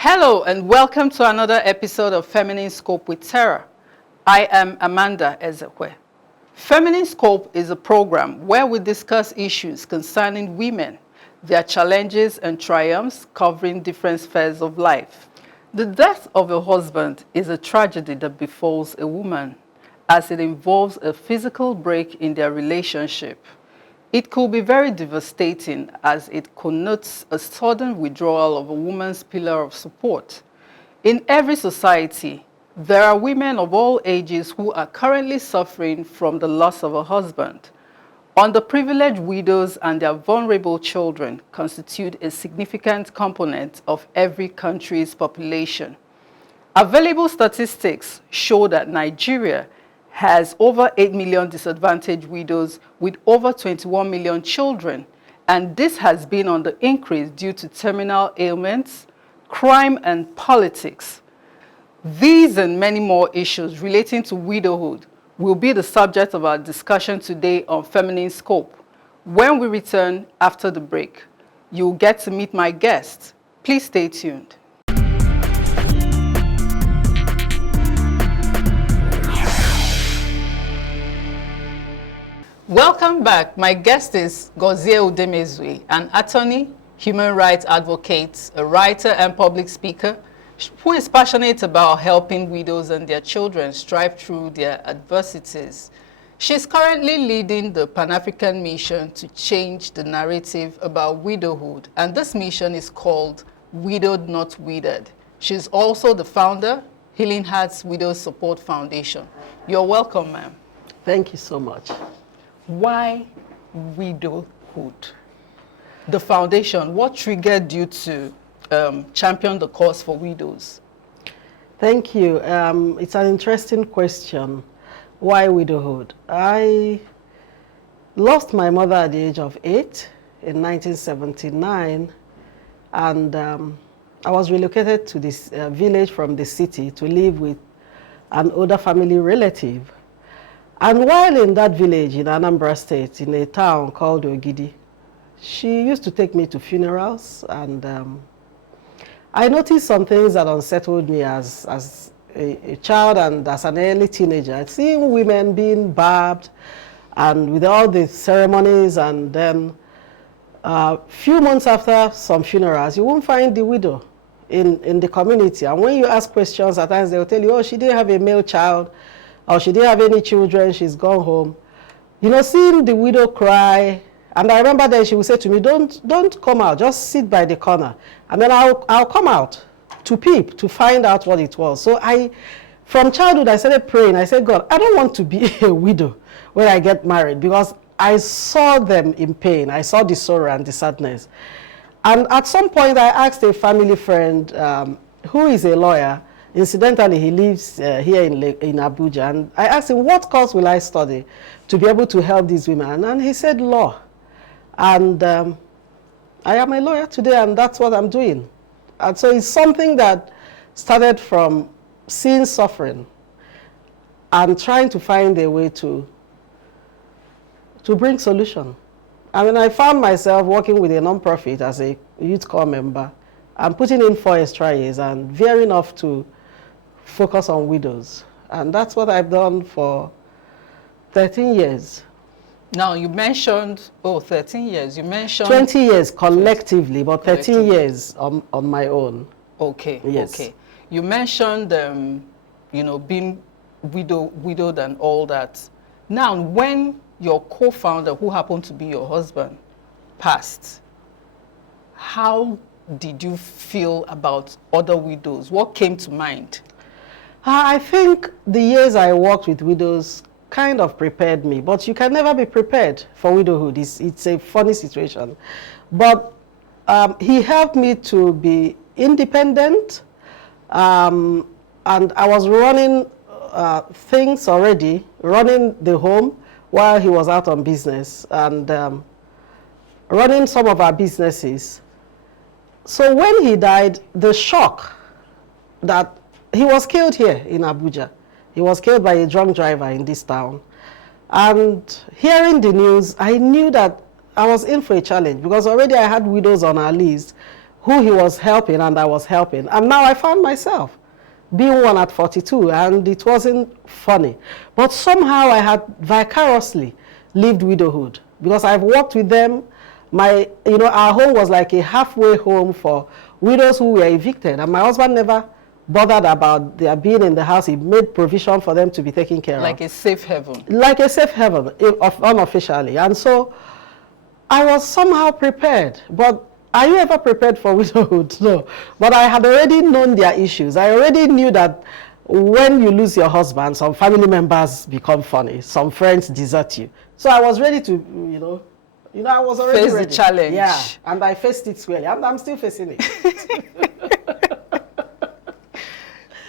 Hello and welcome to another episode of Feminine Scope with Sarah. I am Amanda Ezekwe. Feminine Scope is a program where we discuss issues concerning women, their challenges and triumphs covering different spheres of life. The death of a husband is a tragedy that befalls a woman, as it involves a physical break in their relationship. It could be very devastating as it connotes a sudden withdrawal of a woman's pillar of support. In every society, there are women of all ages who are currently suffering from the loss of a husband. Underprivileged widows and their vulnerable children constitute a significant component of every country's population. Available statistics show that Nigeria has over 8 million disadvantaged widows with over 21 million children, and this has been on the increase due to terminal ailments, crime, and politics. These and many more issues relating to widowhood will be the subject of our discussion today on Feminine Scope. When we return after the break, you'll get to meet my guests. Please stay tuned. Welcome back. My guest is Gozie Udemezue, an attorney, human rights advocate, a writer and public speaker who is passionate about helping widows and their children strive through their adversities. She is currently leading the Pan-African mission to change the narrative about widowhood, and this mission is called Widowed Not Withered. She's also the founder, Healing Hearts Widows Support Foundation. You're welcome, ma'am. Thank you so much. Why widowhood? The foundation, what triggered you to champion the cause for widows? Thank you. It's an interesting question. Why widowhood? I lost my mother at the age of 8 in 1979, and I was relocated to this village from the city to live with an older family relative. And while in that village in Anambra State, in a town called Ogidi, she used to take me to funerals, and I noticed some things that unsettled me as a child and as an early teenager. Seeing women being barbed and with all the ceremonies, and then a few months after some funerals, you won't find the widow in the community. And when you ask questions, at times they'll tell you, oh, she didn't have a male child, or she didn't have any children, she's gone home. You know, seeing the widow cry, and I remember then she would say to me, don't come out, just sit by the corner. And then I'll come out to peep, to find out what it was. So from childhood, I started praying. I said, God, I don't want to be a widow when I get married, because I saw them in pain. I saw the sorrow and the sadness. And at some point, I asked a family friend who is a lawyer. Incidentally, he lives here in Abuja, and I asked him, what course will I study to be able to help these women? And he said, law. And I am a lawyer today, and that's what I'm doing. And so it's something that started from seeing suffering and trying to find a way to bring solution. I mean, I found myself working with a non-profit as a youth corps member and putting in 4 extra years and veering off to focus on widows. And that's what I've done for 13 years. Now, you mentioned, 13 years. You mentioned 20 years collectively, but 13 years on my own. Okay, yes. Okay. You mentioned, being widowed and all that. Now, when your co-founder, who happened to be your husband, passed, how did you feel about other widows? What came to mind? I think the years I worked with widows kind of prepared me, but you can never be prepared for widowhood. It's a funny situation. But he helped me to be independent, and I was running things already, running the home while he was out on business, and running some of our businesses. So when he died, the shock that he was killed here in Abuja. He was killed by a drunk driver in this town. And hearing the news, I knew that I was in for a challenge, because already I had widows on our list, who he was helping and I was helping. And now I found myself being one at 42, and it wasn't funny. But somehow I had vicariously lived widowhood because I've worked with them. Our home was like a halfway home for widows who were evicted, and my husband never bothered about their being in the house. He made provision for them to be taken care of. Like a safe haven. Like a safe haven, unofficially. And so I was somehow prepared. But are you ever prepared for widowhood? No. But I had already known their issues. I already knew that when you lose your husband, some family members become funny. Some friends desert you. So I was ready to, I was already face ready. The challenge. Yeah, and I faced it squarely. I'm still facing it.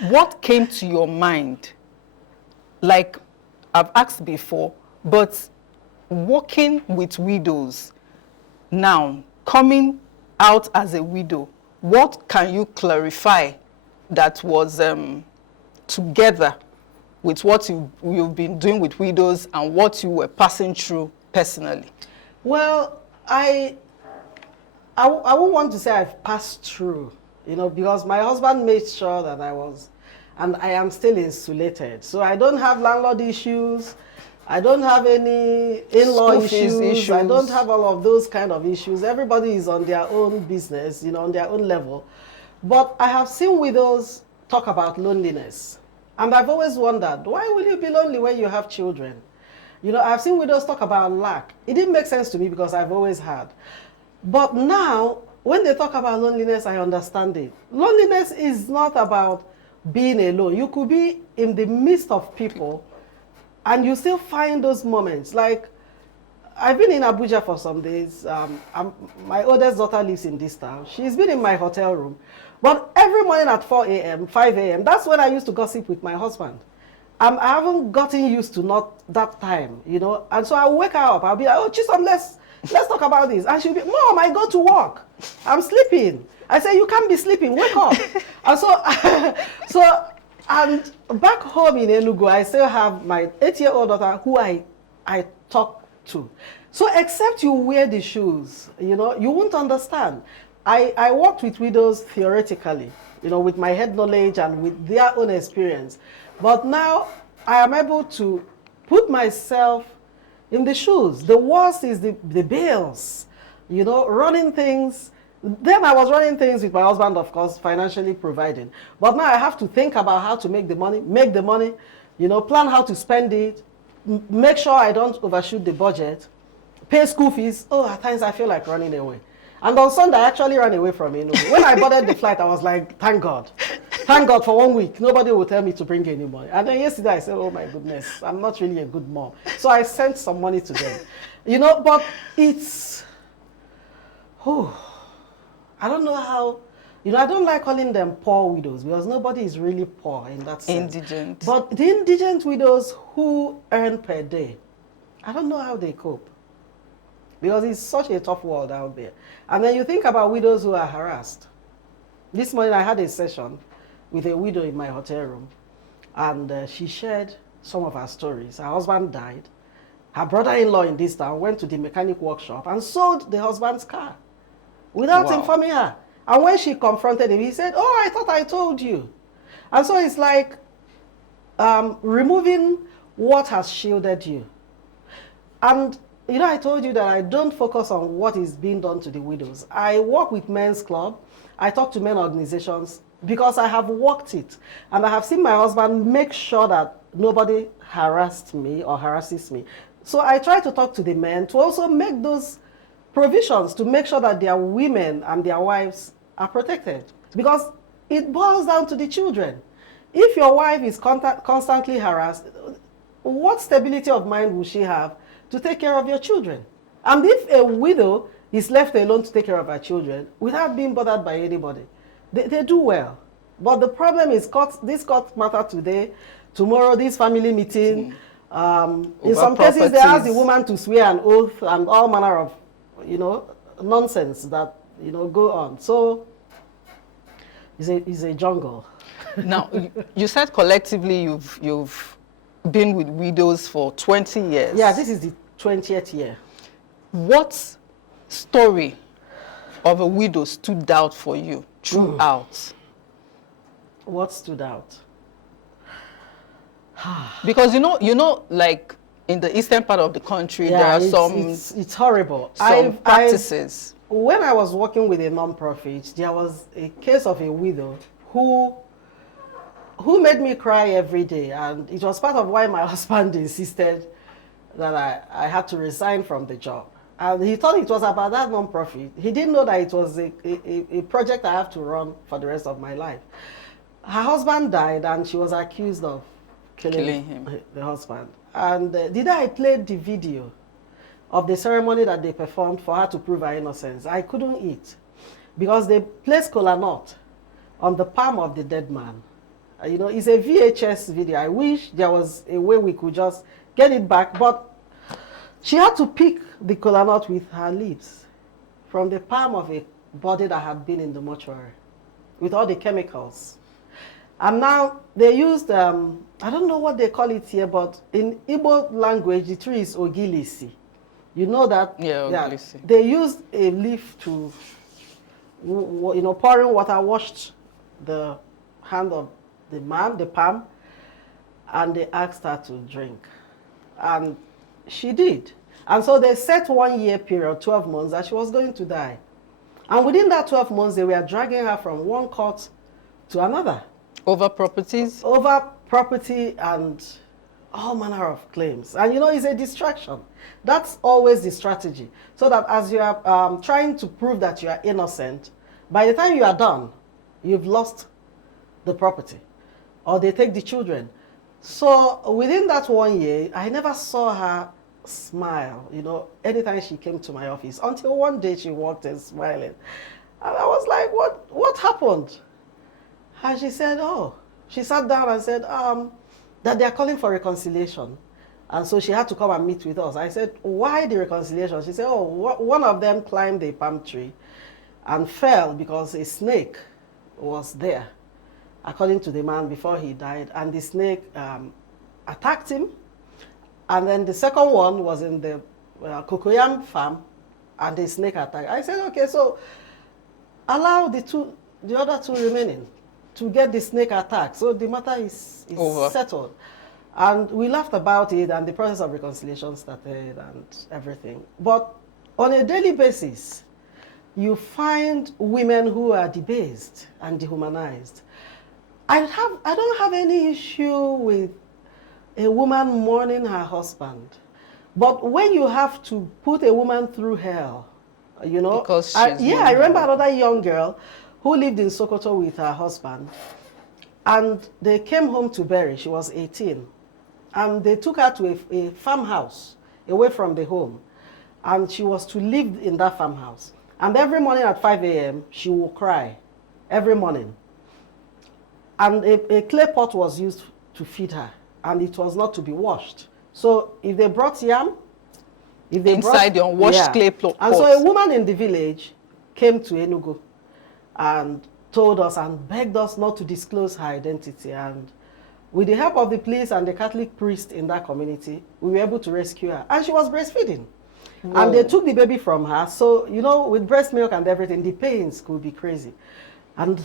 What came to your mind? Like I've asked before, but working with widows now, coming out as a widow, what can you clarify that was together with what you've been doing with widows and what you were passing through personally? Well, I won't want to say I've passed through, because my husband made sure that I am still insulated. So I don't have landlord issues. I don't have any in-law issues. I don't have all of those kind of issues. Everybody is on their own business, on their own level. But I have seen widows talk about loneliness. And I've always wondered, why will you be lonely when you have children? I've seen widows talk about lack. It didn't make sense to me because I've always had. But now, when they talk about loneliness, I understand it. Loneliness is not about being alone. You could be in the midst of people and you still find those moments. Like, I've been in Abuja for some days. My oldest daughter lives in this town. She's been in my hotel room. But every morning at 4 a.m., 5 a.m., that's when I used to gossip with my husband. I haven't gotten used to not that time, And so I'll wake her up. I'll be like, oh, Chisom, let's talk about this. And she'll be, Mom, I go to work. I'm sleeping. I say, you can't be sleeping. Wake up. And and back home in Enugu, I still have my 8-year-old daughter who I talk to. So except you wear the shoes, you won't understand. I worked with widows theoretically, with my head knowledge and with their own experience. But now I am able to put myself in the shoes. The worst is the bills, running things. Then I was running things with my husband, of course, financially providing. But now I have to think about how to make the money, plan how to spend it, make sure I don't overshoot the budget, pay school fees. Oh, at times I feel like running away. And on Sunday, I actually ran away from Enugu. When I boarded the flight, I was like, thank God. Thank God for 1 week. Nobody will tell me to bring any money. And then yesterday, I said, oh my goodness, I'm not really a good mom. So I sent some money to them. But it's, I don't know how, I don't like calling them poor widows because nobody is really poor in that sense. Indigent. But the indigent widows who earn per day, I don't know how they cope. Because it's such a tough world out there. And then you think about widows who are harassed. This morning I had a session with a widow in my hotel room. And she shared some of her stories. Her husband died. Her brother-in-law in this town went to the mechanic workshop and sold the husband's car without informing her. And when she confronted him, he said, oh, I thought I told you. And so it's like removing what has shielded you. And I told you that I don't focus on what is being done to the widows. I work with men's club. I talk to men organizations because I have worked it. And I have seen my husband make sure that nobody harassed me or harasses me. So I try to talk to the men to also make those provisions to make sure that their women and their wives are protected. Because it boils down to the children. If your wife is constantly harassed, what stability of mind will she have to take care of your children? And if a widow is left alone to take care of her children without being bothered by anybody, they do well. But the problem is this court matter today, tomorrow this family meeting. In some cases, they ask the woman to swear an oath and all manner of, nonsense that, go on. So it's a jungle. Now, you said collectively you've been with widows for 20 years. Yeah, this is the 20th year. What story of a widow stood out for you throughout? What stood out? Because like in the eastern part of the country, there are it's horrible. Practices. When I was working with a non-profit, there was a case of a widow who made me cry every day, and it was part of why my husband insisted that I had to resign from the job. And he thought it was about that non-profit. He didn't know that it was a project I have to run for the rest of my life. Her husband died, and she was accused of killing him, the husband. And I played the video of the ceremony that they performed for her to prove her innocence. I couldn't eat because they placed kola nut on the palm of the dead man. It's a VHS video. I wish there was a way we could just get it back, but she had to pick the kola nut with her lips from the palm of a body that had been in the mortuary with all the chemicals. And now they used, I don't know what they call it here, but in Igbo language, the tree is ogilisi. You know that? Yeah, ogilisi. Yeah, they used a leaf to, pouring water, washed the hand of the man, the palm, and they asked her to drink. And she did. And so they set 1 year period, 12 months, that she was going to die. And within that 12 months, they were dragging her from one court to another. Over properties? Over property and all manner of claims. And it's a distraction. That's always the strategy. So that as you are trying to prove that you are innocent, by the time you are done, you've lost the property. Or they take the children. So within that 1 year, I never saw her smile, anytime she came to my office, until one day she walked in smiling. And I was like, what happened? And she said, she sat down and said, that they are calling for reconciliation. And so she had to come and meet with us. I said, why the reconciliation? She said, one of them climbed a palm tree and fell because a snake was there, according to the man, before he died. And the snake attacked him. And then the second one was in the cocoyam farm, and the snake attacked. I said, okay, so allow the other two remaining to get the snake attack. So the matter is settled. And we laughed about it, and the process of reconciliation started and everything. But on a daily basis, you find women who are debased and dehumanized. I don't have any issue with a woman mourning her husband. But when you have to put a woman through hell, Because I remember another young girl who lived in Sokoto with her husband, and they came home to bury. She was 18. And they took her to a farmhouse away from the home. And she was to live in that farmhouse. And every morning at 5 a.m., she will cry. Every morning. And a clay pot was used to feed her. And it was not to be washed. So if they brought yam, inside the unwashed clay pot. And so a woman in the village came to Enugu and told us and begged us not to disclose her identity. And with the help of the police and the Catholic priest in that community, we were able to rescue her. And she was breastfeeding. Whoa. And they took the baby from her. So, with breast milk and everything, the pains could be crazy. And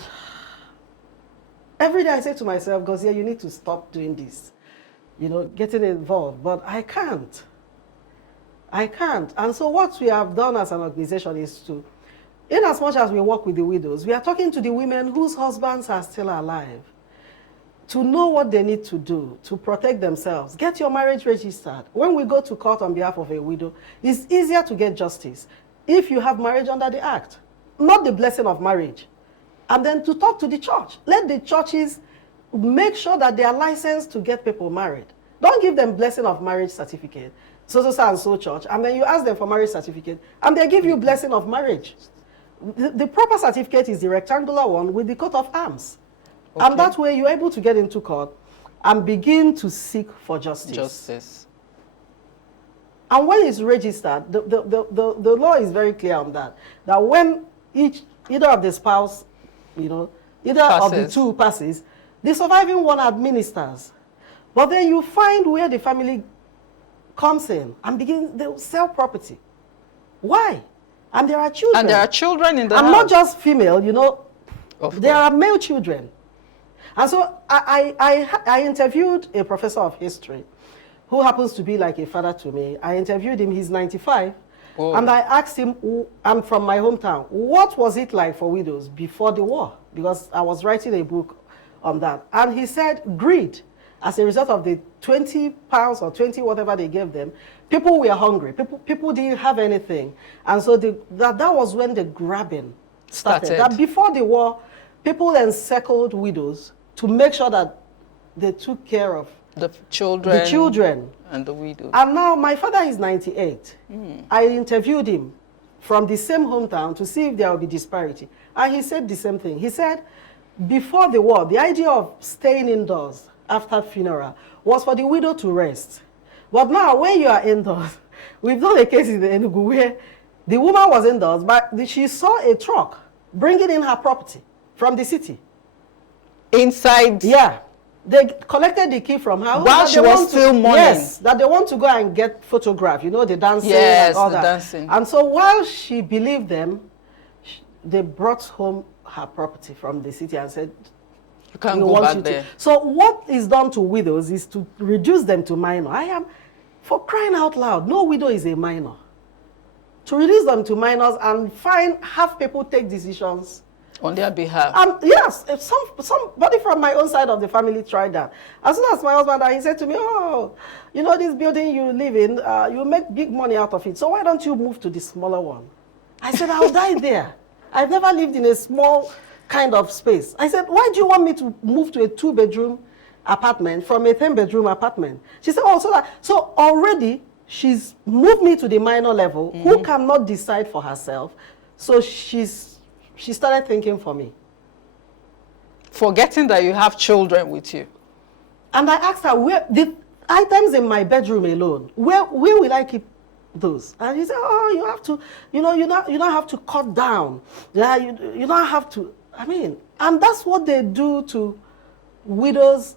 every day I say to myself, Gozie, you need to stop doing this. Getting involved. But I can't. And so what we have done as an organization is to, in as much as we work with the widows, we are talking to the women whose husbands are still alive to know what they need to do to protect themselves. Get your marriage registered. When we go to court on behalf of a widow, it's easier to get justice if you have marriage under the act, not the blessing of marriage. And then to talk to the church. Let the churches make sure that they are licensed to get people married. Don't give them blessing of marriage certificate, so and so church, and then you ask them for marriage certificate, and they give you blessing of marriage. The proper certificate is the rectangular one with the coat of arms. Okay. And that way you're able to get into court and begin to seek for justice. And when it's registered, the law is very clear on that. That when either of the spouse, either of the two passes, the surviving one administers. But then you find where the family comes in and they'll sell property. Why? And there are children. And there are children in the house. And not just female, you know, there course. are male children. And so I interviewed a professor of history who happens to be like a father to me. I interviewed him, he's 95. Oh. And I asked him, I'm from my hometown, what was it like for widows before the war? Because I was writing a book on that. And he said greed, as a result of the 20 pounds or 20 whatever they gave them, people were hungry. People didn't have anything. And so that was when the grabbing started. That before the war, people encircled widows to make sure that they took care of the children and the widows. And now my father is 98. I interviewed him from the same hometown to see if there will be disparity. And he said the same thing. He said, before the war, the idea of staying indoors after funeral was for the widow to rest. But now, when you are indoors, we've done a case in the Enugu where the woman was indoors, but she saw a truck bringing in her property from the city. Inside? Yeah. They collected the key from her. While she was still mourning. Yes, that they want to go and get photographed, you know, the dancing and all that. Dancing. And so while she believed them, they brought home her property from the city and said, you can't go back there. So what is done to widows is to reduce them to minor. For crying out loud, no widow is a minor. To reduce them to minors and have people take decisions on their behalf. Yes, if somebody from my own side of the family tried that. As soon as my husband died, he said to me, oh, you know this building you live in, you make big money out of it. So why don't you move to the smaller one? I said, I'll die there. I've never lived in a small kind of space. I said, why do you want me to move to a 2-bedroom apartment from a 10-bedroom apartment? She said, oh, so already she's moved me to the minor level, who cannot decide for herself. So she started thinking for me. Forgetting that you have children with you. And I asked her, where the items in my bedroom alone, where will I keep those? And she said, oh, you have to, you don't have to cut down. Yeah, you don't have to, and that's what they do to widows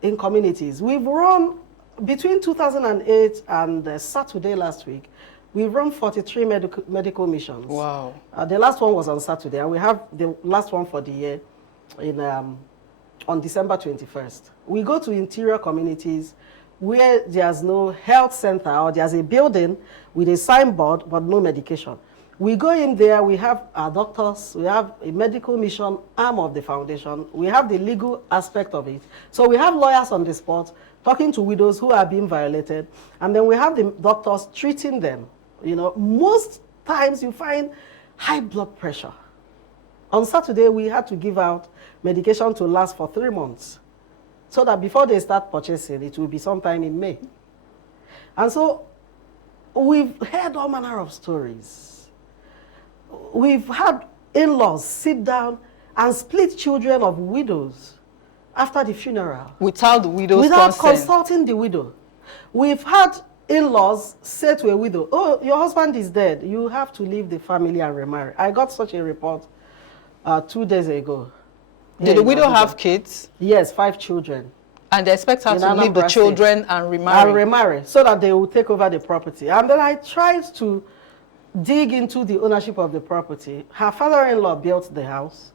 in communities. We've run, between 2008 and Saturday last week, we've run 43 medical missions. Wow. The last one was on Saturday, and we have the last one for the year on December 21st. We go to interior communities where there's no health center or there's a building with a signboard but no medication. We go in there, we have our doctors, we have a medical mission arm of the foundation, we have the legal aspect of it. So we have lawyers on the spot talking to widows who are being violated, and then we have the doctors treating them. You know, most times you find high blood pressure. On Saturday, we had to give out medication to last for 3 months, so that before they start purchasing, it will be sometime in May. And so we've heard all manner of stories. We've had in-laws sit down and split children of widows after the funeral. Without the widow's Without consent. consulting the widow. We've had in-laws say to a widow, oh, your husband is dead. You have to leave the family and remarry. I got such a report 2 days ago. Did the widow have kids? Yes, 5 children. And they expect her to leave the children and remarry? And remarry, so that they will take over the property. And then I tried to dig into the ownership of the property. Her father-in-law built the house.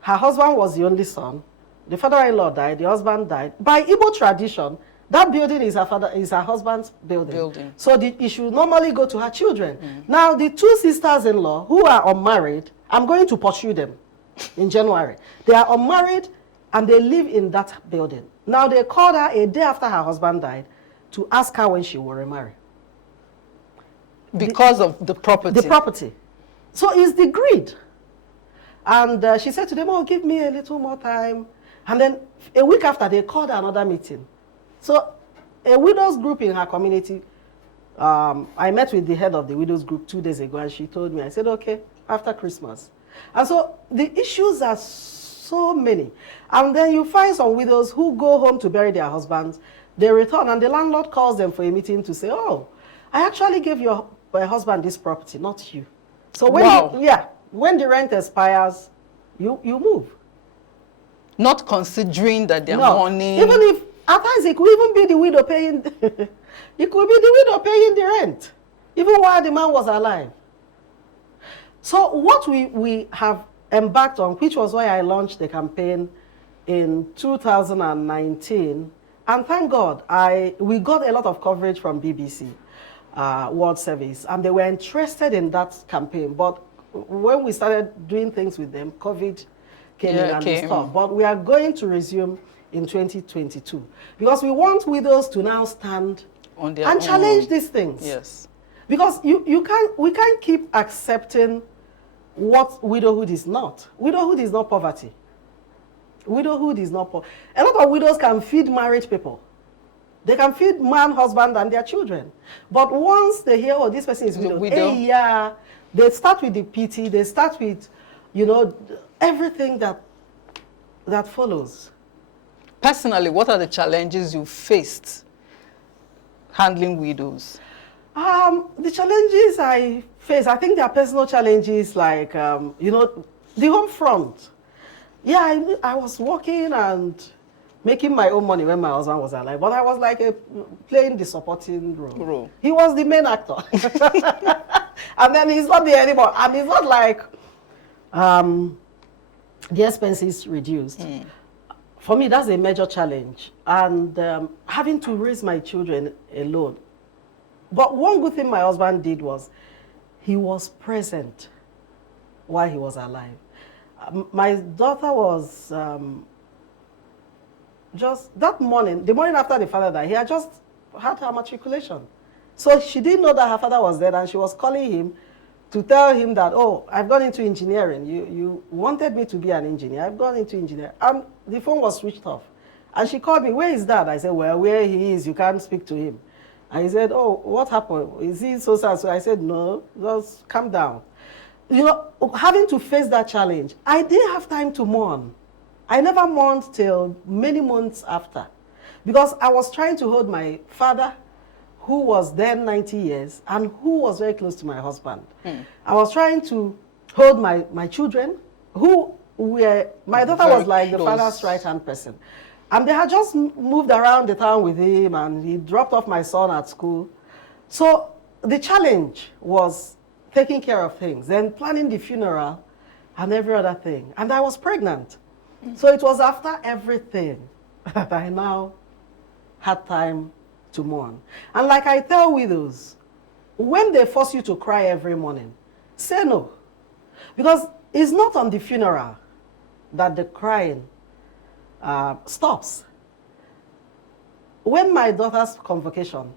Her husband was the only son. The father-in-law died, the husband died. By Igbo tradition, that building is her husband's building. So it should normally go to her children. Now, the 2 sisters-in-law who are unmarried, I'm going to pursue them in January. They are unmarried and they live in that building. Now, they called her a day after her husband died to ask her when she will remarry. Because of the property? The property. So it's the greed. And she said to them, oh, give me a little more time. And then a week after, they called another meeting. So a widows group in her community, I met with the head of the widows group 2 days ago, and she told me, I said, okay, after Christmas. And so the issues are so many. And then you find some widows who go home to bury their husbands, they return, and the landlord calls them for a meeting to say, oh, I actually gave your husband this property, not you. So when when the rent expires, you move. Not considering that they're mourning. Even if at times it could even be the widow paying it could be the widow paying the rent, even while the man was alive. So what we have embarked on, which was why I launched the campaign in 2019, and thank God, we got a lot of coverage from BBC World Service, and they were interested in that campaign. But when we started doing things with them, COVID came in and we stopped. But we are going to resume in 2022 because we want widows to now stand on their own. Challenge these things. Yes. Because we can't keep accepting what widowhood is not. Widowhood is not poverty. Widowhood is not poverty. A lot of widows can feed married people. They can feed man, husband, and their children. But once they hear, oh, this person is widow, hey, yeah, they start with the pity. They start with, everything that follows. Personally, what are the challenges you faced handling widows? The challenges I face, I think there are personal challenges like, the home front. Yeah, I was working and making my own money when my husband was alive, but I was like playing the supporting role. He was the main actor. And then he's not there anymore. And it's not like the expenses reduced. For me, that's a major challenge. And having to raise my children alone. But one good thing my husband did was he was present while he was alive. My daughter was just that morning, the morning after the father died, he had just had her matriculation. So she didn't know that her father was dead, and she was calling him to tell him that, oh, I've gone into engineering. You wanted me to be an engineer. I've gone into engineering. And the phone was switched off. And she called me, where is Dad? I said, well, where he is, you can't speak to him. And he said, oh, what happened? Is he so sad? So I said, no, just calm down. Having to face that challenge, I didn't have time to mourn. I never mourned till many months after, because I was trying to hold my father, who was then 90 years, and who was very close to my husband. I was trying to hold my children, who were, my daughter was like the father's right-hand person. And they had just moved around the town with him, and he dropped off my son at school. So the challenge was taking care of things, then planning the funeral and every other thing. And I was pregnant. So it was after everything that I now had time to mourn. And like I tell widows, when they force you to cry every morning, say no. Because it's not on the funeral that the crying stops. When my daughter's convocation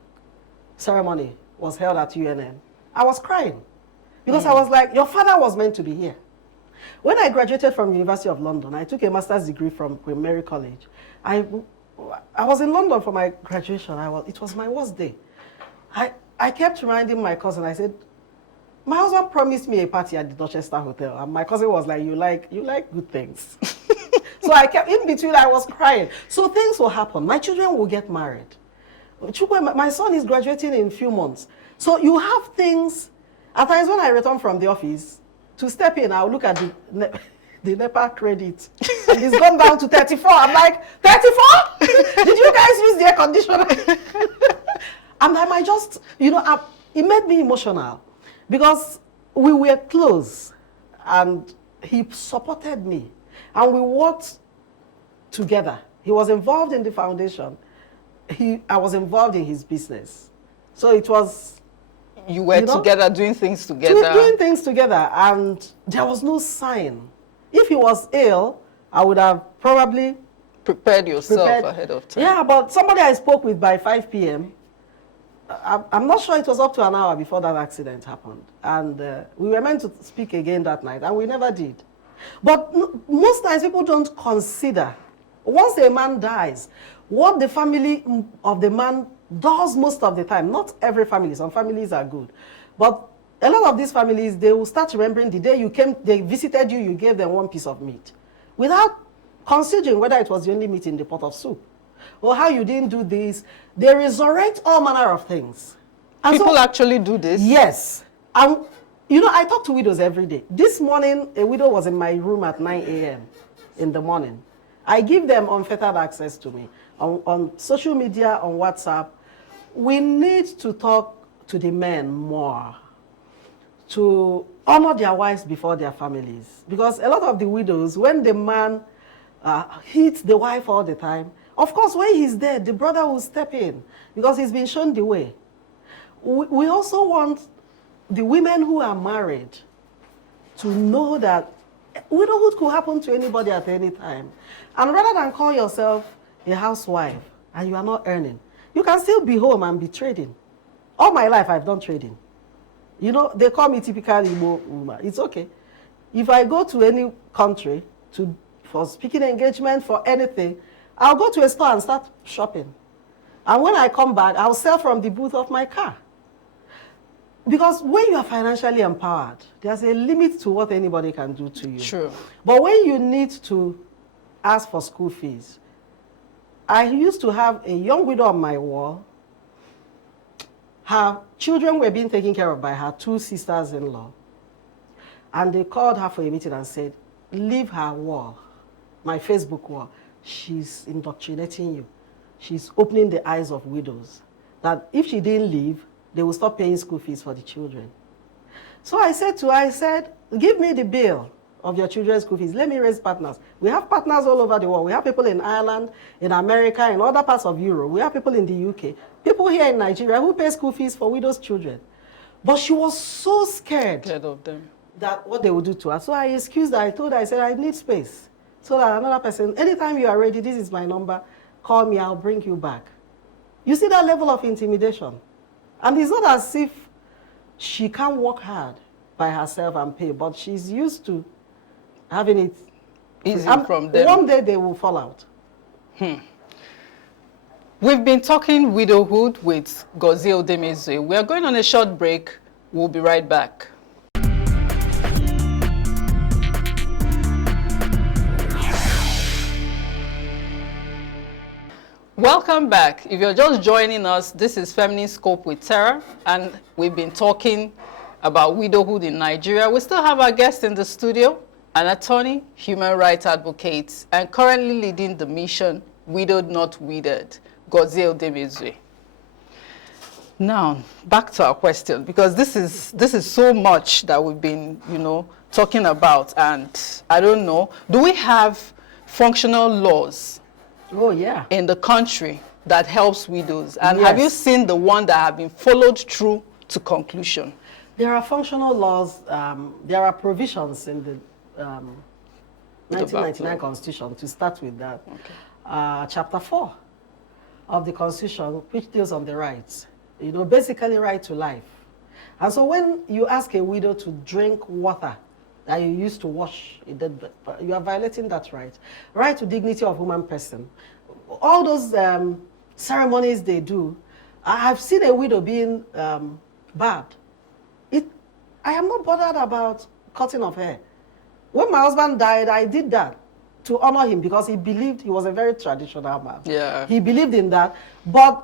ceremony was held at UNN, I was crying. Because I was like, your father was meant to be here. When I graduated from University of London, I took a master's degree from Queen Mary College. I was in London for my graduation. It was my worst day. I kept reminding my cousin, I said, my husband promised me a party at the Dorchester Hotel. And my cousin was like, you like good things. So I kept, in between, I was crying. So things will happen. My children will get married. My son is graduating in a few months. So you have things. At times when I return from the office, to step in, I'll look at the NEPA credit. And it's gone down to 34. I'm like, 34? Did you guys use the air conditioner? And I might just, it made me emotional. Because we were close. And he supported me. And we worked together. He was involved in the foundation. I was involved in his business. So it was... You were together, doing things together. Doing things together, and there was no sign. If he was ill, I would have probably... Prepared yourself ahead of time. Yeah, but somebody I spoke with by 5 p.m., I'm not sure it was up to an hour before that accident happened. And we were meant to speak again that night, and we never did. But most times people don't consider, once a man dies, what the family of the man does most of the time. Not every family, some families are good. But a lot of these families, they will start remembering the day you came, they visited you, you gave them one piece of meat. Without considering whether it was the only meat in the pot of soup. Or how you didn't do this. They resurrect all manner of things. And people actually do this? Yes. And, I talk to widows every day. This morning, a widow was in my room at 9 a.m. in the morning. I give them unfettered access to me. On social media, on WhatsApp. We need to talk to the men more, to honor their wives before their families. Because a lot of the widows, when the man hits the wife all the time, of course, when he's dead, the brother will step in because he's been shown the way. We also want the women who are married to know that widowhood could happen to anybody at any time. And rather than call yourself a housewife and you are not earning, you can still be home and be trading. All my life, I've done trading. You know, they call me typical Igbo woman. It's okay. If I go to any country for speaking engagement, for anything, I'll go to a store and start shopping. And when I come back, I'll sell from the booth of my car. Because when you are financially empowered, there's a limit to what anybody can do to you. True. But when you need to ask for school fees, I used to have a young widow on my wall. Her children were being taken care of by her two sisters-in-law. And they called her for a meeting and said, leave her wall, my Facebook wall. She's indoctrinating you. She's opening the eyes of widows. That if she didn't leave, they will stop paying school fees for the children. So I said to her, give me the bill of your children's school fees. Let me raise partners. We have partners all over the world. We have people in Ireland, in America, in other parts of Europe. We have people in the UK. People here in Nigeria who pay school fees for widows' children. But she was so scared of them. That what they would do to her. So I excused her. I told her, I said, I need space. So that another person, anytime you are ready, this is my number, call me, I'll bring you back. You see that level of intimidation? And it's not as if she can't work hard by herself and pay, but she's used to having it easy from them. One day they will fall out. We've been talking widowhood with Gozie Udemezue. We are going on a short break. We'll be right back. Welcome back. If you're just joining us, this is Feminine Scope with Tara, and we've been talking about widowhood in Nigeria. We still have our guest in the studio, an attorney, human rights advocate, and currently leading the mission Widowed Not Withered, Gozie Udemezue. Now, back to our question, because this is so much that we've been, talking about, and I don't know, do we have functional laws in the country that helps widows? And Yes. have you seen the one that have been followed through to conclusion? There are functional laws. There are provisions in the 1999 Constitution, to start with that. Okay. Chapter 4 of the Constitution, which deals on the rights. Basically right to life. And so when you ask a widow to drink water that you used to wash a dead body, you are violating that right. Right to dignity of human person. All those ceremonies they do, I have seen a widow being barbed. I am not bothered about cutting of hair. When my husband died, I did that to honor him because he believed, he was a very traditional man. Yeah. He believed in that, but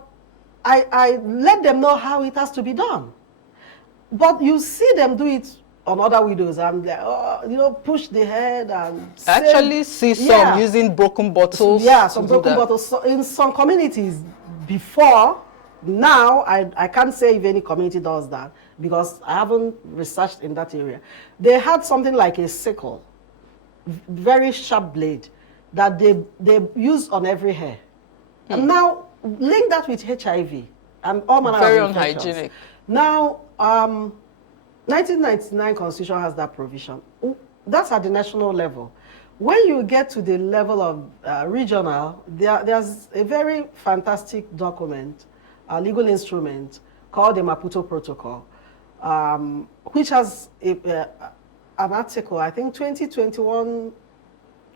I let them know how it has to be done. But you see them do it on other widows and push the head and Actually see some using broken bottles. Yeah, some broken bottles. So in some communities before, now I can't say if any community does that because I haven't researched in that area. They had something like a sickle, very sharp blade that they use on every hair. And now link that with HIV and all manner of infections. Very unhygienic. Now, 1999 Constitution has that provision. That's at the national level. When you get to the level of regional, there's a very fantastic document, a legal instrument called the Maputo Protocol, which has an article, I think 2021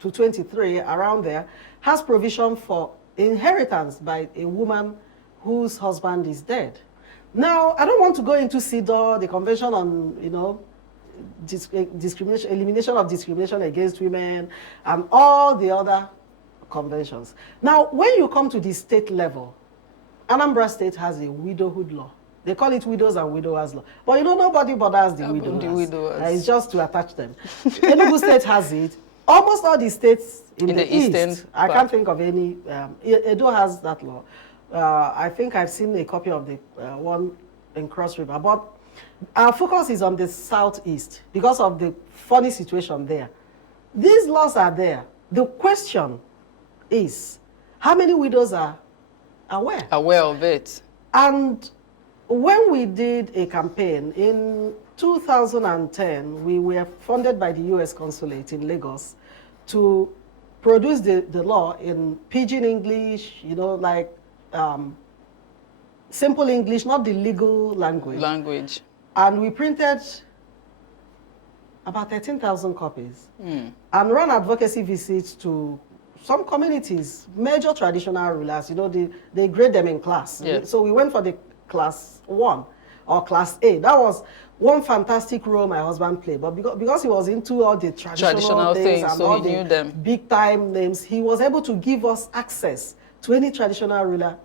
to 23, around there, has provision for inheritance by a woman whose husband is dead. Now, I don't want to go into CEDAW, the Convention on, discrimination, elimination of discrimination against women, and all the other conventions. Now, when you come to the state level, Anambra State has a widowhood law. They call it widows and widowers law. But nobody bothers the widowers. It's just to attach them. Enugu State has it. Almost all the states in the east, I can't think of any. Edo has that law. I think I've seen a copy of the one in Cross River. But our focus is on the southeast because of the funny situation there. These laws are there. The question is, how many widows are aware? Aware of it. And when we did a campaign in 2010, we were funded by the U.S. Consulate in Lagos to produce the law in pidgin English, like simple English, not the legal language. And we printed about 13,000 copies and ran advocacy visits to some communities, major traditional rulers. They grade them in class. Yeah. So we went for the class 1 or class A. That was one fantastic role my husband played. But because he was into all the traditional things and so all he knew them. Big time names, he was able to give us access to any traditional ruler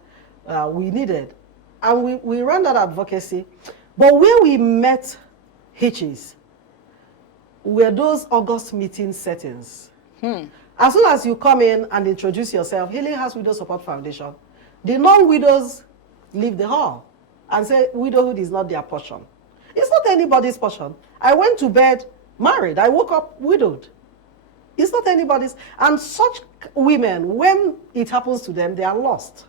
we needed. And we ran that advocacy. But where we met hitches were those August meeting settings. As soon as you come in and introduce yourself, Healing House Widow Support Foundation, the non-widows leave the hall and say widowhood is not their portion. It's not anybody's portion. I went to bed married. I woke up widowed. It's not anybody's. And such women, when it happens to them, they are lost.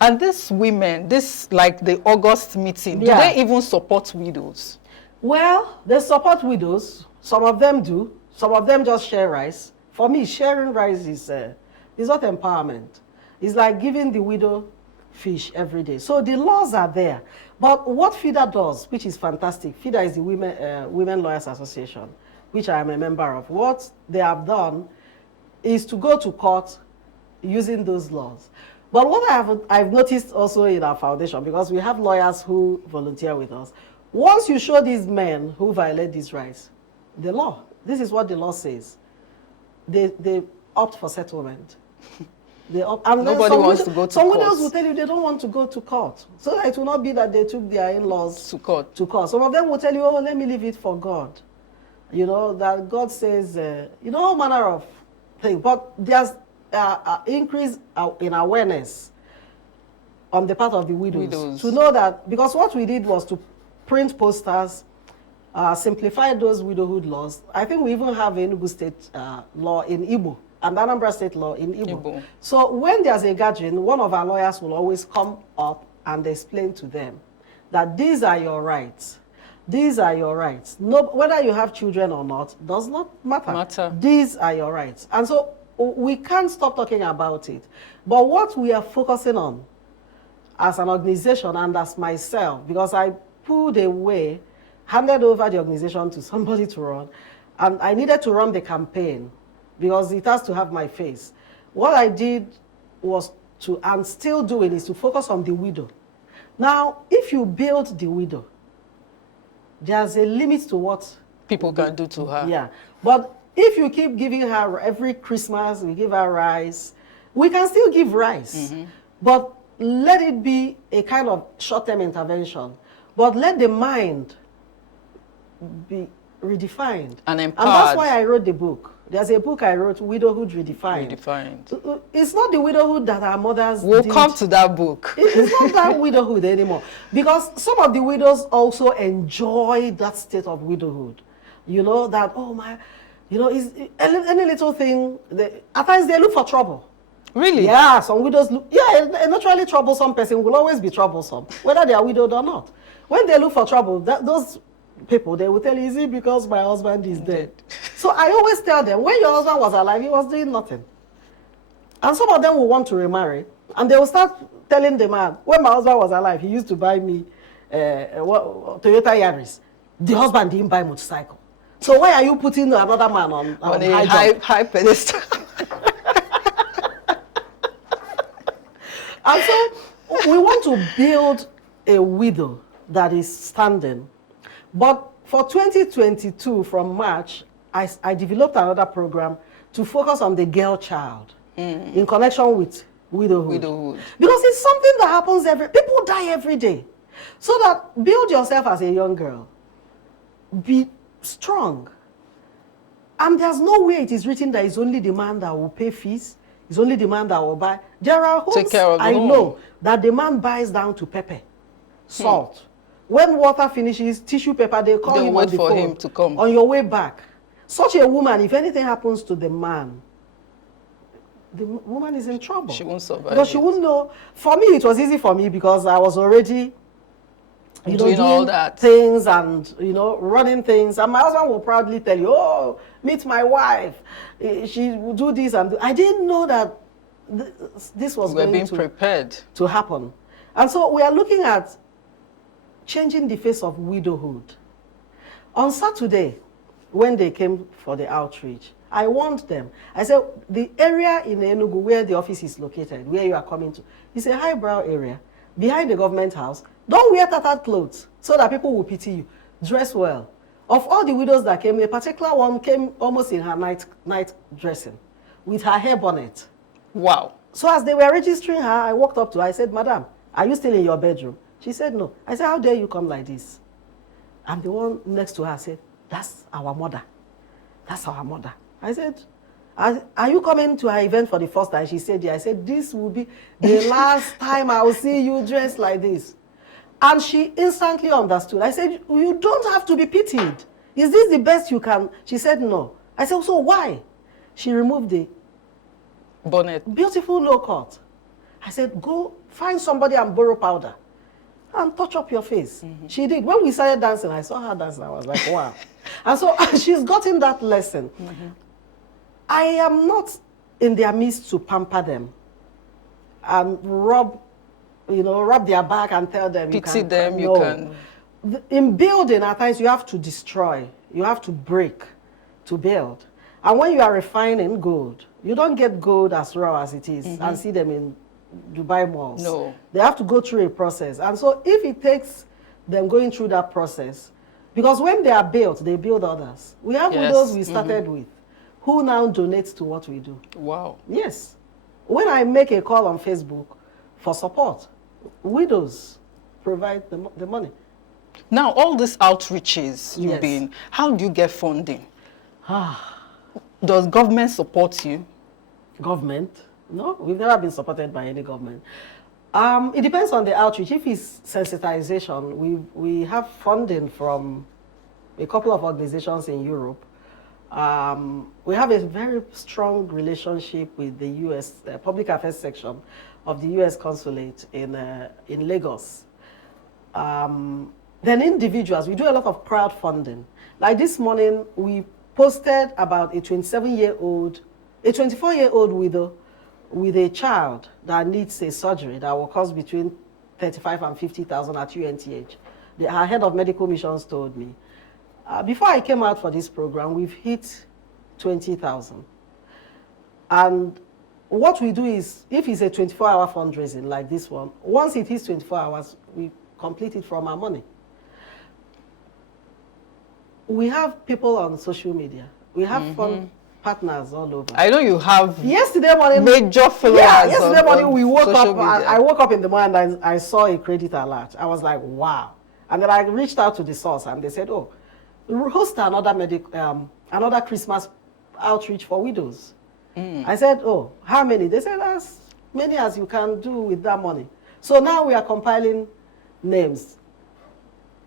And these women, like the August meeting, do they even support widows? Well, they support widows. Some of them do. Some of them just share rice. For me, sharing rice is not empowerment. It's like giving the widow fish every day. So the laws are there. But what FIDA does, which is fantastic, FIDA is the Women Lawyers Association, which I am a member of. What they have done is to go to court using those laws. But what I've noticed also in our foundation, because we have lawyers who volunteer with us, once you show these men who violate these rights, the law, this is what the law says, they opt for settlement. And nobody wants to go to court. Some widows will tell you they don't want to go to court. So that it will not be that they took their in-laws to court. Some of them will tell you, oh, let me leave it for God. That God says, all manner of things. But there's increase in awareness on the part of the widows to know that, because what we did was to print posters, simplify those widowhood laws. I think we even have Enugu State law in Igbo and Anambra State law in Igbo. So when there's a gathering, one of our lawyers will always come up and explain to them that these are your rights. These are your rights. No, whether you have children or not does not matter. These are your rights. And so we can't stop talking about it. But what we are focusing on as an organization and as myself, because I pulled away, handed over the organization to somebody to run, and I needed to run the campaign because it has to have my face. What I did was to, and still doing, is to focus on the widow. Now, if you build the widow, there's a limit to what people can do to her. Yeah, but if you keep giving her every Christmas, we give her rice, we can still give rice, but let it be a kind of short-term intervention. But let the mind be redefined. And empowered. And that's why I wrote the book. There's a book I wrote, Widowhood Redefined. It's not the widowhood that our mothers did. Come to that book. It's not that widowhood anymore. Because some of the widows also enjoy that state of widowhood. That, oh my, is any little thing, at times they look for trouble. Really? Yeah, some widows look, a naturally troublesome person will always be troublesome, whether they are widowed or not. When they look for trouble, those people, they will tell you, is it because my husband is dead? So I always tell them, when your husband was alive, he was doing nothing. And some of them will want to remarry, and they will start telling the man, when my husband was alive, he used to buy me Toyota Yaris. The husband didn't buy motorcycle. So why are you putting another man on a high pedestal? And so we want to build a widow that is standing. But for 2022, from March, I developed another program to focus on the girl child in connection with widowhood. Because it's something that happens people die every day. So that build yourself as a young girl. Be strong. And there's no way it is written that it's only the man that will pay fees. It's only the man that will buy. There are homes I know that the man buys down to pepper, salt, When water finishes, tissue paper, they call They him wait on the for phone. him to come. On your way back. Such a woman, if anything happens to the man, the woman is in trouble. She won't survive. Because she won't know. For me, it was easy for me because I was already doing all that. things and, running things. And my husband will proudly tell you, oh, meet my wife. She will do this and do. I didn't know that this was going prepared to happen. And so we are looking at changing the face of widowhood. On Saturday, when they came for the outreach, I warned them. I said, the area in Enugu where the office is located, where you are coming to, is a highbrow area. Behind the government house, don't wear tattered clothes so that people will pity you. Dress well. Of all the widows that came, a particular one came almost in her night dressing with her hair bonnet. Wow. So as they were registering her, I walked up to her. I said, Madam, are you still in your bedroom? She said, no. I said, how dare you come like this? And the one next to her said, that's our mother. That's our mother. I said, are you coming to her event for the first time? She said, yeah. I said, this will be the last time I will see you dressed like this. And she instantly understood. I said, you don't have to be pitied. Is this the best you can? She said, no. I said, so why? She removed the bonnet. Beautiful low cut. I said, go find somebody and borrow powder and touch up your face. She did. When we started dancing, I saw her dancing. I was like, wow. And so she's gotten that lesson. I am not in their midst to pamper them and rub their back and tell them pity you them. No. You can. In building, at times you have to destroy. You have to break to build. And when you are refining gold, you don't get gold as raw as it is and see them in Dubai malls. No. They have to go through a process. And so if it takes them going through that process, because when they are built, they build others. We have widows we started with who now donates to what we do. Wow. Yes. When I make a call on Facebook for support, widows provide the money. Now, all these outreaches you've been, how do you get funding? Does government support you? Government? No, we've never been supported by any government. It depends on the outreach. If it's sensitization, we have funding from a couple of organizations in Europe. We have a very strong relationship with the U.S. Public Affairs section of the U.S. Consulate in Lagos. Then individuals, we do a lot of crowdfunding. Like this morning, we posted about a 24-year-old widow with a child that needs a surgery that will cost between 35 and 50,000 at UNTH. Our head of medical missions told me. Before I came out for this program, we've hit 20,000. And what we do is, if it's a 24-hour fundraising like this one, once it hits 24 hours, we complete it from our money. We have people on social media. We have fun partners all over. I know you have yesterday morning, major followers. Yeah, yesterday morning we woke up. I woke up in the morning and I saw a credit alert. I was like, wow. And then I reached out to the source and they said, oh, host another Christmas outreach for widows. I said, oh, how many? They said, as many as you can do with that money. So now we are compiling names.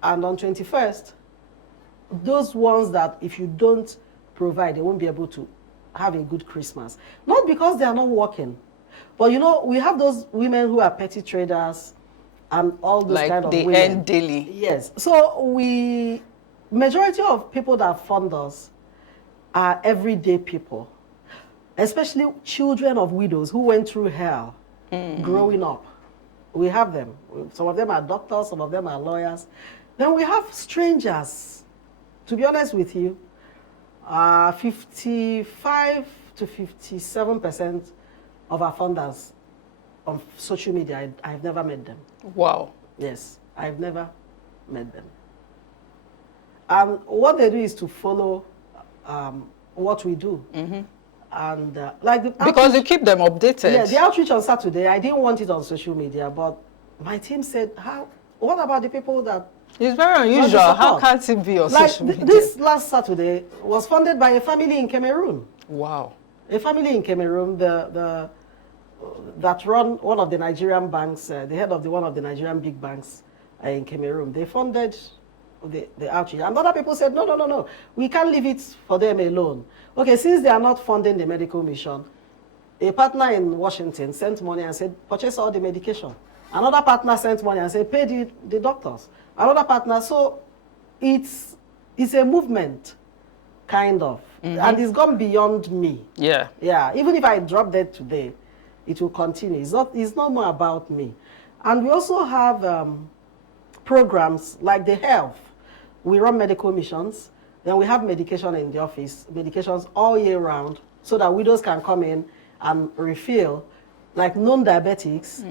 And on 21st, those ones that if you don't provide, they won't be able to have a good Christmas. Not because they are not working, but we have those women who are petty traders and all those kind of women. Like they earn daily. Yes. So majority of people that fund us are everyday people, especially children of widows who went through hell growing up. We have them. Some of them are doctors, some of them are lawyers. Then we have strangers. To be honest with you, 55 to 57% of our funders on social media, I've never met them. Wow. Yes, I've never met them. And what they do is to follow what we do. And because you keep them updated. Yeah, the outreach on Saturday, I didn't want it on social media, but my team said, what about the people that... It's very unusual. How can't it be on social media? This last Saturday was funded by a family in Cameroon. Wow. A family in Cameroon, that run one of the Nigerian banks, the head of one of the Nigerian big banks, in Cameroon. They funded the outreach. And other people said, no, no, no, no. We can't leave it for them alone. Okay, since they are not funding the medical mission, a partner in Washington sent money and said, purchase all the medication. Another partner sent money and said, pay the doctors. Another partner, so it's a movement, kind of. And it's gone beyond me. Yeah. Yeah, even if I drop dead today, it will continue. It's not more about me. And we also have programs like the health. We run medical missions. Then we have medication in the office, medications all year round, so that widows can come in and refill, like known diabetics,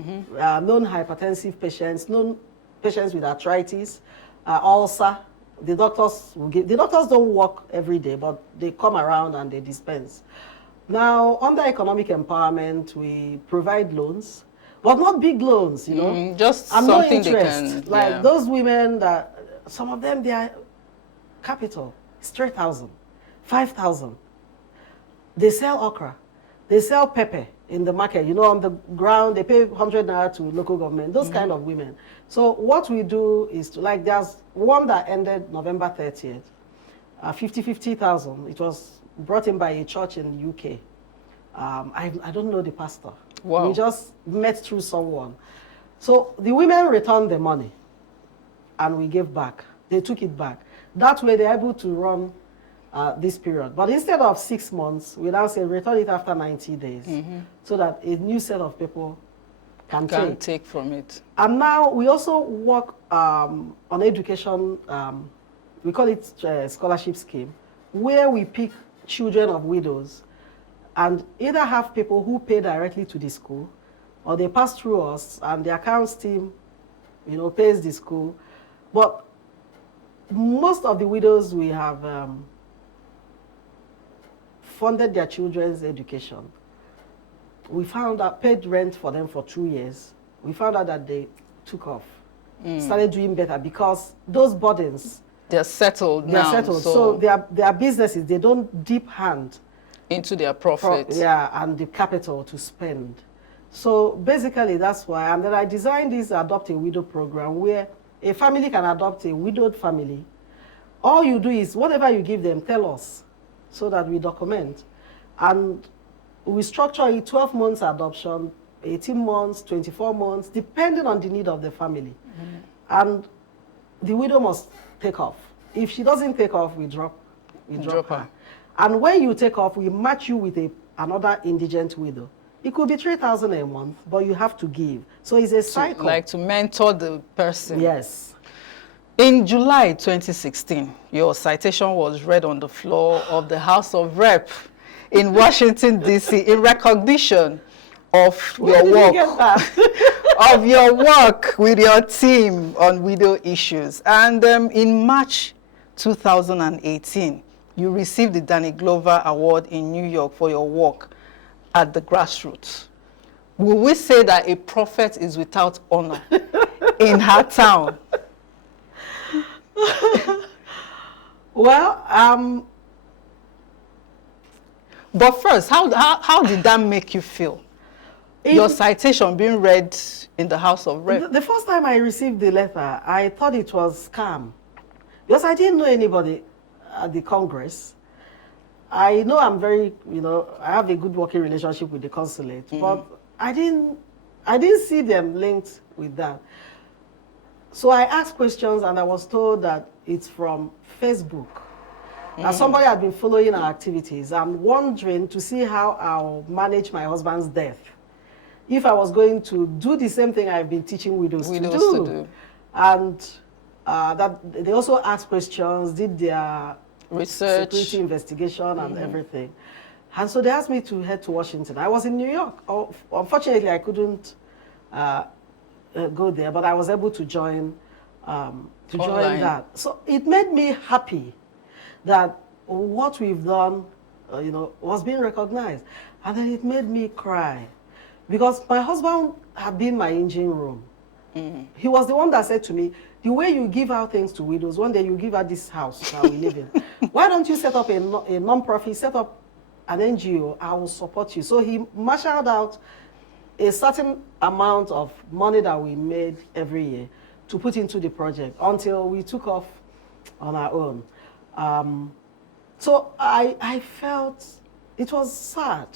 known hypertensive patients, known patients with arthritis, ulcer. The doctors will give. The doctors don't work every day, but they come around and they dispense. Now, under economic empowerment, we provide loans, but not big loans, you know. Just and something no interest. Like those women that, some of them, their capital is 3,000, 5,000. They sell okra, they sell pepper in the market, you know, on the ground. They pay 100 naira to local government. Those kind of women. So what we do is to, like, there's one that ended November 30th, 50,000. It was brought in by a church in the UK. I don't know the pastor. Wow. We just met through someone. So the women returned the money and we gave back. They took it back. That way they're able to run this period. But instead of 6 months, we now say return it after 90 days so that a new set of people can take from it. And now we also work on education, we call it scholarship scheme, where we pick children of widows and either have people who pay directly to the school or they pass through us and the accounts team, you know, pays the school. But most of the widows we have funded their children's education. We found out, paid rent for them for 2 years. We found out that they took off, started doing better because those burdens, they're settled now. They're settled. So their businesses, they don't dip hand into their profit. And the capital to spend. So basically that's why. And then I designed this Adopt a Widow program where a family can adopt a widowed family. All you do is whatever you give them, tell us so that we document. And we structure it 12 months adoption, 18 months, 24 months, depending on the need of the family. And the widow must take off. If she doesn't take off, we drop her. And when you take off, we match you with another indigent widow. It could be 3,000 a month, but you have to give. So it's a cycle. Like to mentor the person. Yes. In July 2016, your citation was read on the floor of the House of Rep in Washington, D.C. in recognition of your work, of your work with your team on widow issues. And in March 2018, you received the Danny Glover Award in New York for your work at the grassroots. Will we say that a prophet is without honor in her town? Well, but first, how did that make you feel? Your citation being read in the House of Rep. The first time I received the letter, I thought it was scam. Because I didn't know anybody at the Congress. I know I'm very, you know, I have a good working relationship with the consulate, but I didn't see them linked with that. So I asked questions and I was told that it's from Facebook. That somebody had been following our activities and wondering to see how I'll manage my husband's death. If I was going to do the same thing I've been teaching widows to do. And that they also asked questions, did their research, security investigation and everything. And so they asked me to head to Washington. I was in New York. Unfortunately, I couldn't go there, but I was able to join that. So it made me happy that what we've done, you know, was being recognized. And then it made me cry because my husband had been my engine room. He was the one that said to me, the way you give out things to widows, one day you give out this house that we live in. Why don't you set up a non-profit, set up an NGO, I will support you. So he marshaled out a certain amount of money that we made every year to put into the project until we took off on our own. So I felt it was sad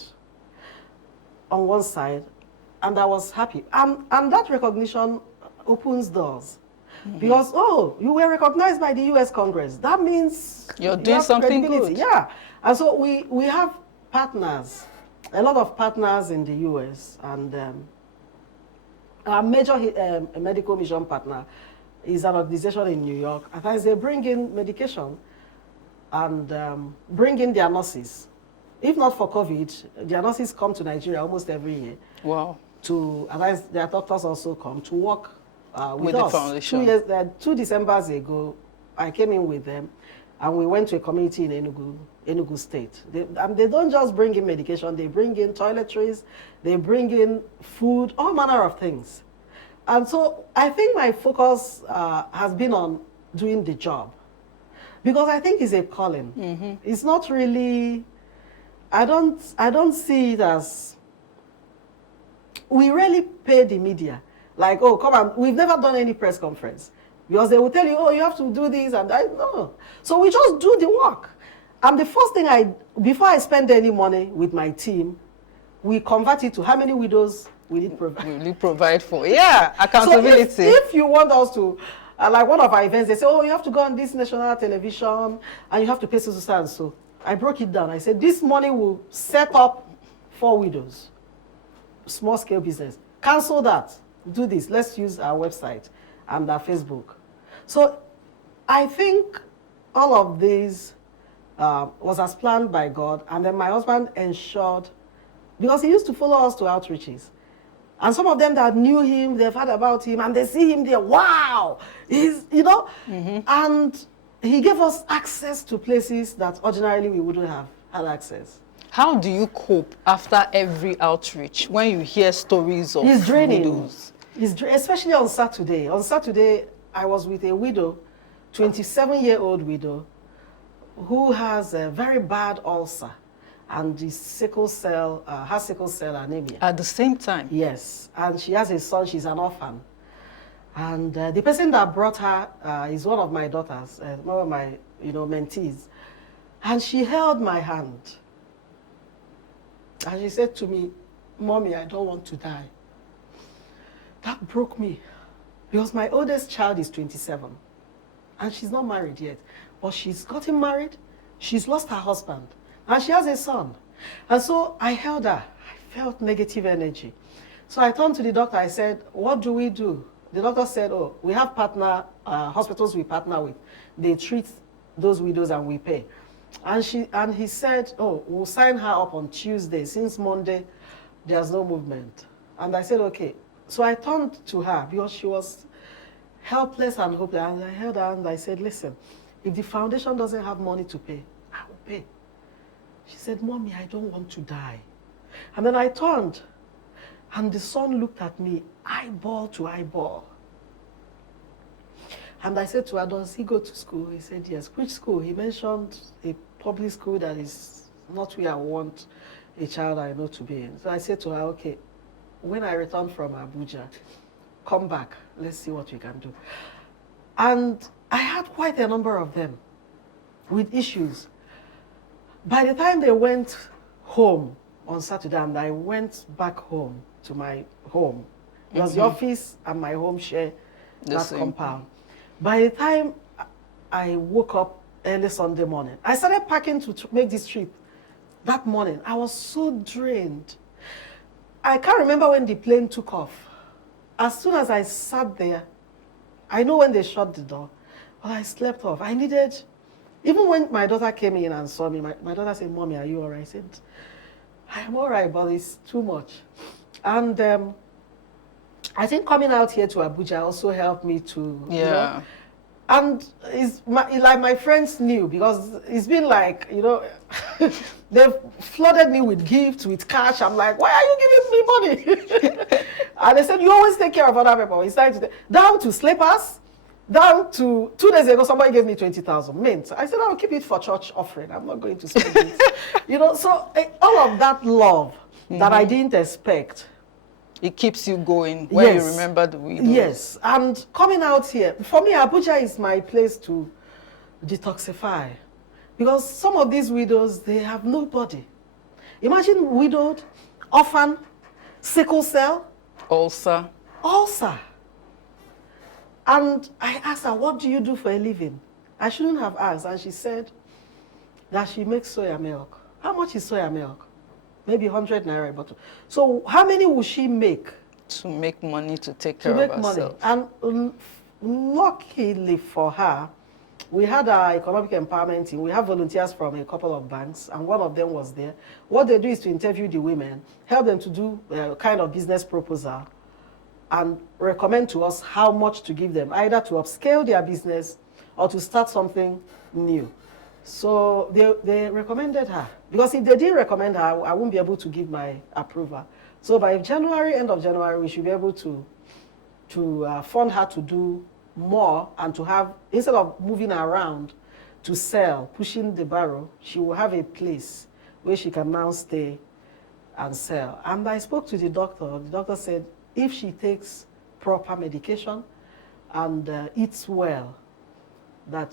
on one side, and I was happy. And that recognition opens doors. Because, oh, you were recognized by the U.S. Congress. That means you're doing something good. Yeah. And so we have partners, a lot of partners in the U.S. And our major medical mission partner is an organization in New York. At times they bring in medication and bring in their nurses. If not for COVID, their nurses come to Nigeria almost every year. Wow. And their doctors also come to work with the us. foundation. 2 Decembers ago, I came in with them, and we went to a community in Enugu State. And they don't just bring in medication, they bring in toiletries, they bring in food, all manner of things. And so I think my focus has been on doing the job. Because I think it's a calling. It's not really, I don't see it as, we really pay the media. Like, oh, come on, we've never done any press conference. Because they will tell you, oh, you have to do this and that. No. So we just do the work. And the first thing before I spend any money with my team, we convert it to how many widows we need provide for. Yeah, accountability. So if you want us to, like one of our events, they say, oh, you have to go on this national television and you have to pay so and so. I broke it down. I said, this money will set up 4 widows, small scale business. Cancel that. Do this. Let's use our website and our Facebook. So I think all of this was as planned by God. And then my husband ensured, because he used to follow us to outreaches. And some of them that knew him, they've heard about him, and they see him there, wow, he's, you know. And he gave us access to places that ordinarily we wouldn't have had access. How do you cope after every outreach when you hear stories of It's draining. widows? Especially on Saturday. On Saturday, I was with a widow, 27-year-old widow, who has a very bad ulcer and is has sickle cell anemia. At the same time? Yes. And she has a son, she's an orphan. And the person that brought her is one of my daughters, one of my mentees. And she held my hand. And she said to me, Mommy, I don't want to die. That broke me. Because my oldest child is 27. And she's not married yet. But she's gotten married. She's lost her husband. And she has a son. And so I held her. I felt negative energy. So I turned to the doctor. I said, what do we do? The doctor said, oh, we have hospitals we partner with. They treat those widows and we pay. And he said, oh, we'll sign her up on Tuesday. Since Monday, there's no movement. And I said, okay. So I turned to her because she was helpless and hopeless. And I held her and I said, listen, if the foundation doesn't have money to pay, I will pay. She said, Mommy, I don't want to die. And then I turned and the son looked at me, eyeball to eyeball. And I said to her, does he go to school? He said, yes. Which school? He mentioned a public school that is not where I want a child I know to be in. So I said to her, okay, when I return from Abuja, come back. Let's see what we can do. And I had quite a number of them with issues. By the time they went home on Saturday, and I went back home to my home, because the office and my home share that compound. By the time I woke up early Sunday morning, I started packing to make this trip. That morning, I was so drained. I can't remember when the plane took off. As soon as I sat there, I know when they shut the door, but I slept off. I needed, even when my daughter came in and saw me, my daughter said, Mommy, are you all right? I said, I am all right, but it's too much. And I think coming out here to Abuja also helped me to, you know, and like my friends knew, because it's been like, you know, they've flooded me with gifts, with cash. I'm like, why are you giving me money? And they said, you always take care of other people. It's like, down to slippers, down to 2 days ago, somebody gave me 20,000 mint. I said, I'll keep it for church offering. I'm not going to spend it. You know, so all of that love that I didn't expect It keeps you going when Yes. you remember the widows. Yes, and coming out here, for me, Abuja is my place to detoxify. Because some of these widows, they have nobody. Imagine widowed, orphan, sickle cell, Ulcer. ulcer. And I asked her, what do you do for a living? I shouldn't have asked. And she said that she makes soya milk. How much is soya milk? Maybe 100 naira a bottle. So how many will she make? To make money to take care of herself. And luckily for her, we had our economic empowerment team. We have volunteers from a couple of banks, and one of them was there. What they do is to interview the women, help them to do a kind of business proposal, and recommend to us how much to give them, either to upscale their business or to start something new. So they recommended her. Because if they didn't recommend her, I wouldn't be able to give my approval. So by January, end of January, we should be able to fund her to do more and to have, instead of moving around to sell, pushing the barrow, she will have a place where she can now stay and sell. And I spoke to the doctor said if she takes proper medication and eats well, that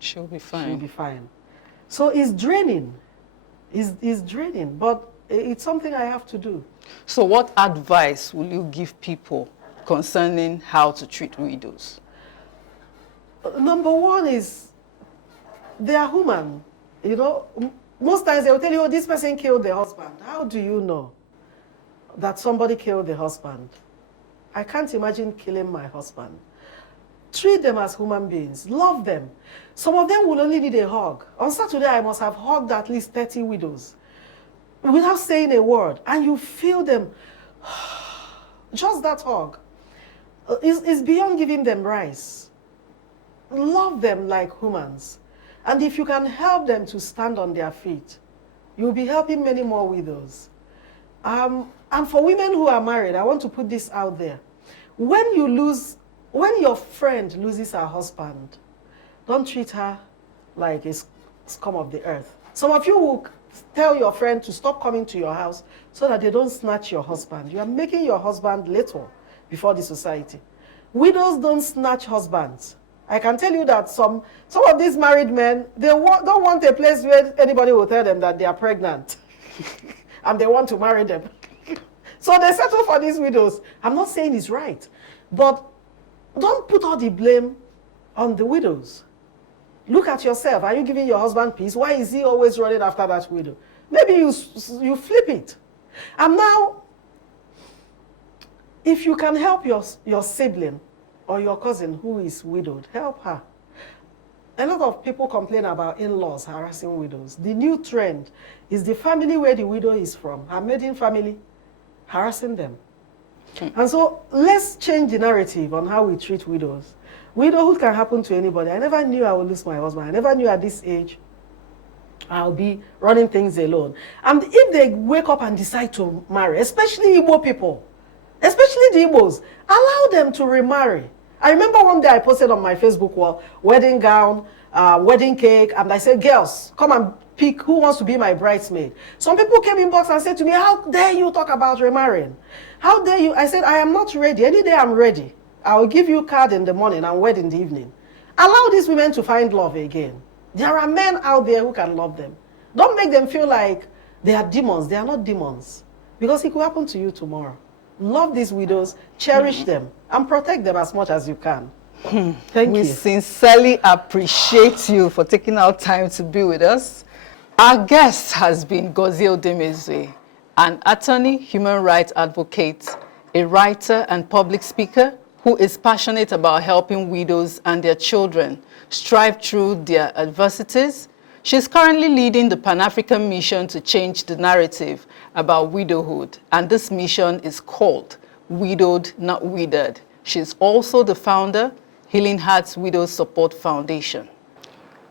she'll be fine. She'll be fine. So it's draining. It's draining, but it's something I have to do. So what advice will you give people concerning how to treat widows? Number one is they are human. You know, most times they will tell you, oh, this person killed the husband. How do you know that somebody killed the husband? I can't imagine killing my husband. Treat them as human beings. Love them. Some of them will only need a hug. On Saturday, I must have hugged at least 30 widows without saying a word. And you feel them. Just that hug. It's beyond giving them rice. Love them like humans. And if you can help them to stand on their feet, you'll be helping many more widows. And for women who are married, I want to put this out there. When your friend loses her husband, don't treat her like a scum of the earth. Some of you will tell your friend to stop coming to your house so that they don't snatch your husband. You are making your husband little before the society. Widows don't snatch husbands. I can tell you that some of these married men, they don't want a place where anybody will tell them that they are pregnant and they want to marry them. So they settle for these widows. I'm not saying it's right, but don't put all the blame on the widows. Look at yourself. Are you giving your husband peace? Why is he always running after that widow? Maybe you flip it. And now, if you can help your sibling or your cousin who is widowed, help her. A lot of people complain about in-laws harassing widows. The new trend is the family where the widow is from, her maiden family, harassing them. And so let's change the narrative on how we treat widows. Widowhood can happen to anybody. I never knew I would lose my husband. I never knew at this age I'll be running things alone. And if they wake up and decide to marry, especially Igbo people, especially the Igbos, allow them to remarry. I remember one day I posted on my Facebook wall, wedding gown, wedding cake, and I said, girls, come and pick who wants to be my bridesmaid. Some people came in box and said to me, how dare you talk about remarrying? How dare you? I said, I am not ready. Any day I'm ready. I will give you a card in the morning and wed in the evening. Allow these women to find love again. There are men out there who can love them. Don't make them feel like they are demons. They are not demons. Because it could happen to you tomorrow. Love these widows, cherish them, and protect them as much as you can. Thank you. We sincerely appreciate you for taking our time to be with us. Our guest has been Gozie Udemezue, an attorney, human rights advocate, a writer and public speaker who is passionate about helping widows and their children strive through their adversities. She's currently leading the Pan-African mission to change the narrative about widowhood, and this mission is called Widowed, Not Withered. She's also the founder, Healing Hearts Widows Support Foundation.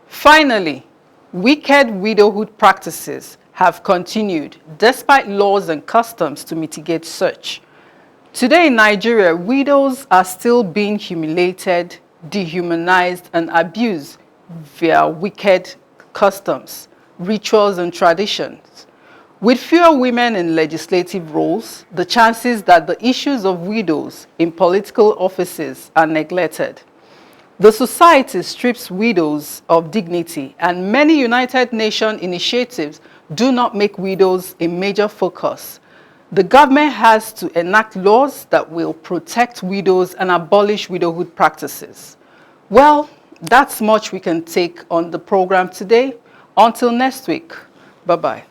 Finally, wicked widowhood practices have continued despite laws and customs to mitigate such. Today in Nigeria, widows are still being humiliated, dehumanized, and abused via wicked customs, rituals, and traditions. With fewer women in legislative roles, the chances that the issues of widows in political offices are neglected. The society strips widows of dignity, and many United Nations initiatives do not make widows a major focus. The government has to enact laws that will protect widows and abolish widowhood practices. Well, that's much we can take on the program today. Until next week, bye-bye.